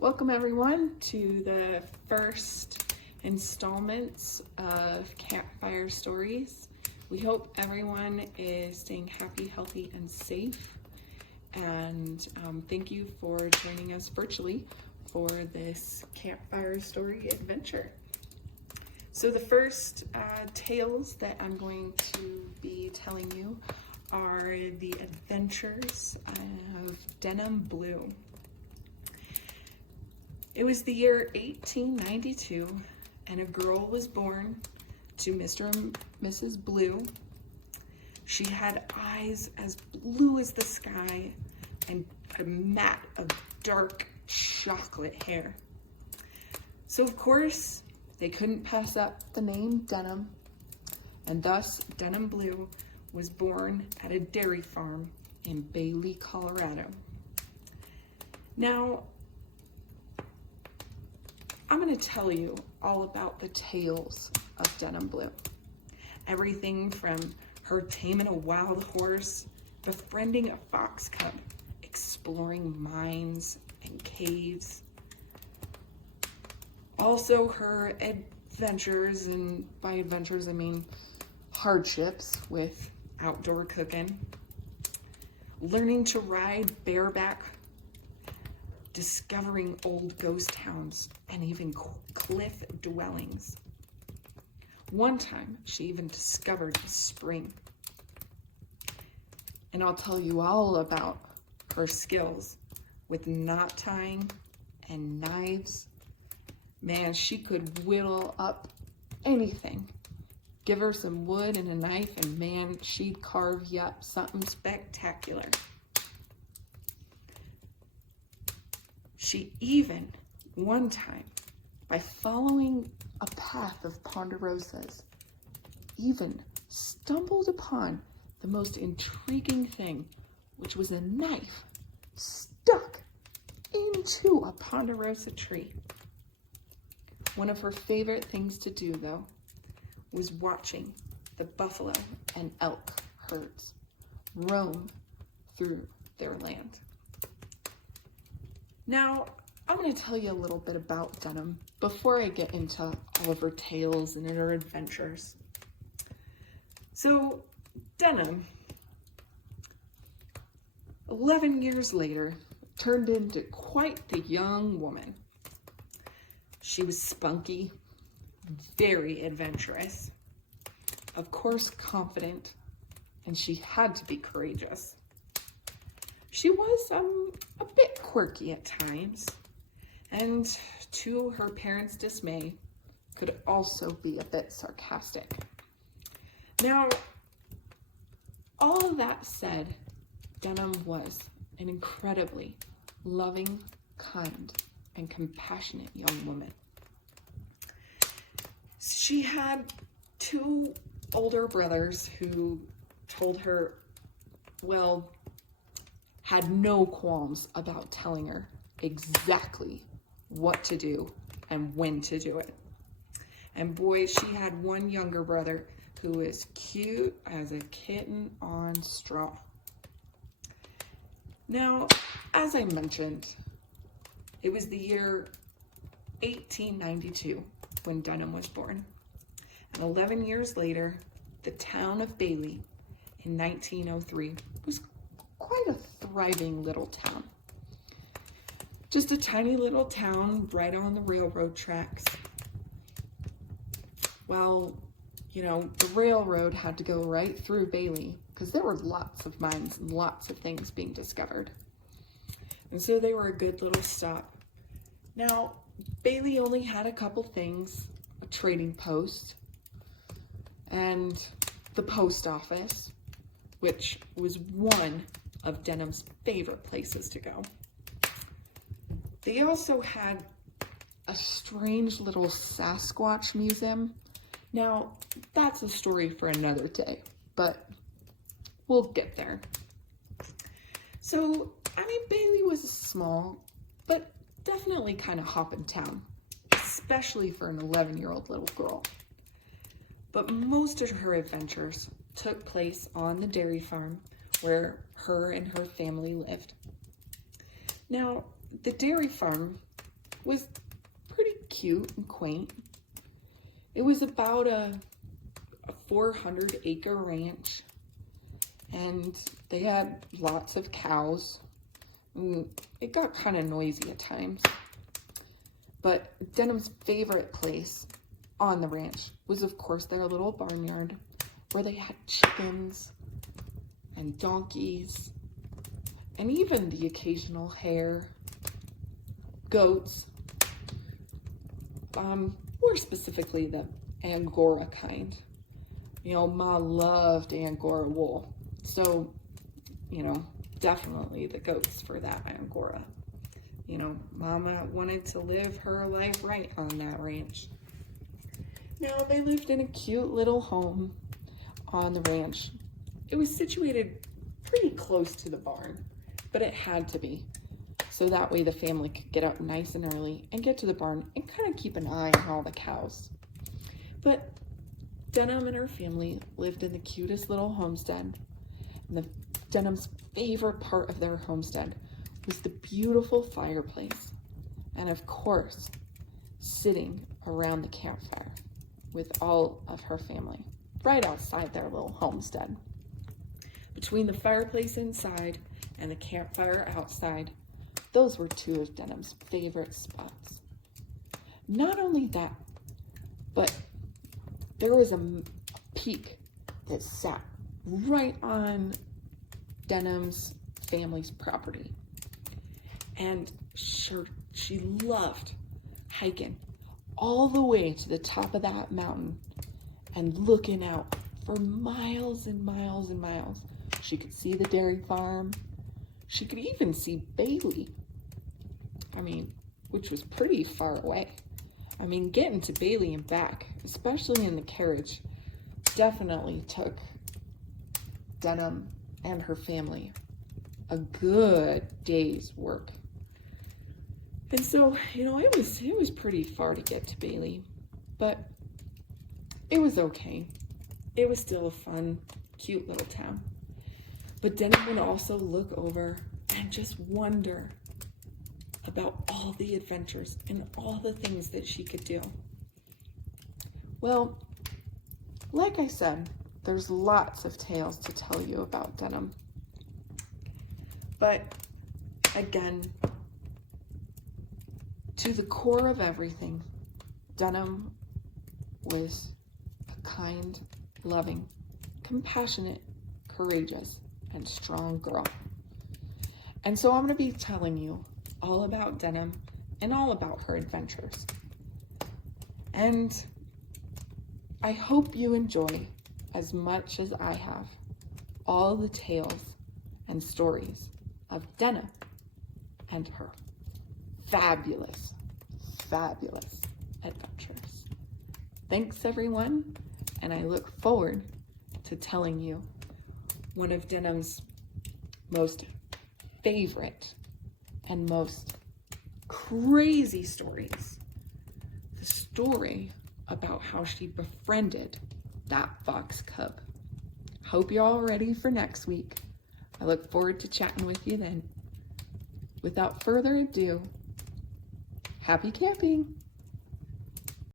Welcome everyone to the first installments of Campfire Stories. We hope everyone is staying happy, healthy, and safe. And thank you for joining us virtually for this Campfire Story adventure. So the first tales that I'm going to be telling you are the adventures of Denim Blue. It was the year 1892, and a girl was born to Mr. and Mrs. Blue. She had eyes as blue as the sky and a mat of dark chocolate hair. So of course, they couldn't pass up the name Denim, and thus Denim Blue was born at a dairy farm in Bailey, Colorado. Now, I'm going to tell you all about the tales of Denim Blue. Everything from her taming a wild horse, befriending a fox cub, exploring mines and caves. Also her adventures, and by adventures I mean hardships with outdoor cooking, learning to ride bareback, discovering old ghost towns, and even cliff dwellings. One time, she even discovered a spring. And I'll tell you all about her skills with knot tying and knives. Man, she could whittle up anything. Give her some wood and a knife, and man, she'd carve you up something spectacular. She even, one time, by following a path of ponderosas, even stumbled upon the most intriguing thing, which was a knife stuck into a ponderosa tree. One of her favorite things to do, though, was watching the buffalo and elk herds roam through their land. Now, I'm going to tell you a little bit about Denim before I get into all of her tales and her adventures. So, Denim, 11 years later, turned into quite the young woman. She was spunky, very adventurous, of course confident, and she had to be courageous. She was a bit quirky at times, and to her parents' dismay, could also be a bit sarcastic. Now, all of that said, Denim was an incredibly loving, kind, and compassionate young woman. She had two older brothers who told her, well, had no qualms about telling her exactly what to do and when to do it. And boy, she had one younger brother who was cute as a kitten on straw. Now, as I mentioned, it was the year 1892 when Denim was born. And 11 years later, the town of Bailey in 1903 was quite a thriving little town. Just a tiny little town right on the railroad tracks. Well, you know, the railroad had to go right through Bailey because there were lots of mines and lots of things being discovered. And so they were a good little stop. Now, Bailey only had a couple things: a trading post and the post office, which was one of Denim's favorite places to go. They also had a strange little Sasquatch museum. Now, that's a story for another day, but we'll get there. So, I mean, Bailey was small, but definitely kind of hopping town, especially for an 11-year-old little girl. But most of her adventures took place on the dairy farm where her and her family lived. Now, the dairy farm was pretty cute and quaint. It was about a 400-acre ranch, and they had lots of cows. It got kind of noisy at times. But Denim's favorite place on the ranch was, of course, their little barnyard where they had chickens and donkeys and even the occasional hare, goats, more specifically the Angora kind. You know, Ma loved Angora wool, so, you know, definitely the goats for that Angora. You know, Mama wanted to live her life right on that ranch. Now, they lived in a cute little home on the ranch. It was situated pretty close to the barn, but it had to be. So that way the family could get up nice and early and get to the barn and kind of keep an eye on all the cows. But Denim and her family lived in the cutest little homestead. And Denim's favorite part of their homestead was the beautiful fireplace. And of course, sitting around the campfire with all of her family right outside their little homestead. Between the fireplace inside and the campfire outside, those were two of Denim's favorite spots. Not only that, but there was a peak that sat right on Denim's family's property. And sure, she loved hiking all the way to the top of that mountain and looking out for miles and miles and miles. She could see the dairy farm. She could even see Bailey. Which was pretty far away. Getting to Bailey and back, especially in the carriage, definitely took Denim and her family a good day's work. And so, it was pretty far to get to Bailey, but it was okay. It was still a fun, cute little town. But Denim would also look over and just wonder about all the adventures and all the things that she could do. Well, like I said, there's lots of tales to tell you about Denim. But again, to the core of everything, Denim was a kind, loving, compassionate, courageous, and strong girl. And so I'm going to be telling you all about Denim and all about her adventures. And I hope you enjoy as much as I have all the tales and stories of Denim and her fabulous, fabulous adventures. Thanks everyone, and I look forward to telling you one of Denim's most favorite and most crazy stories. The story about how she befriended that fox cub. Hope you're all ready for next week. I look forward to chatting with you then. Without further ado, happy camping!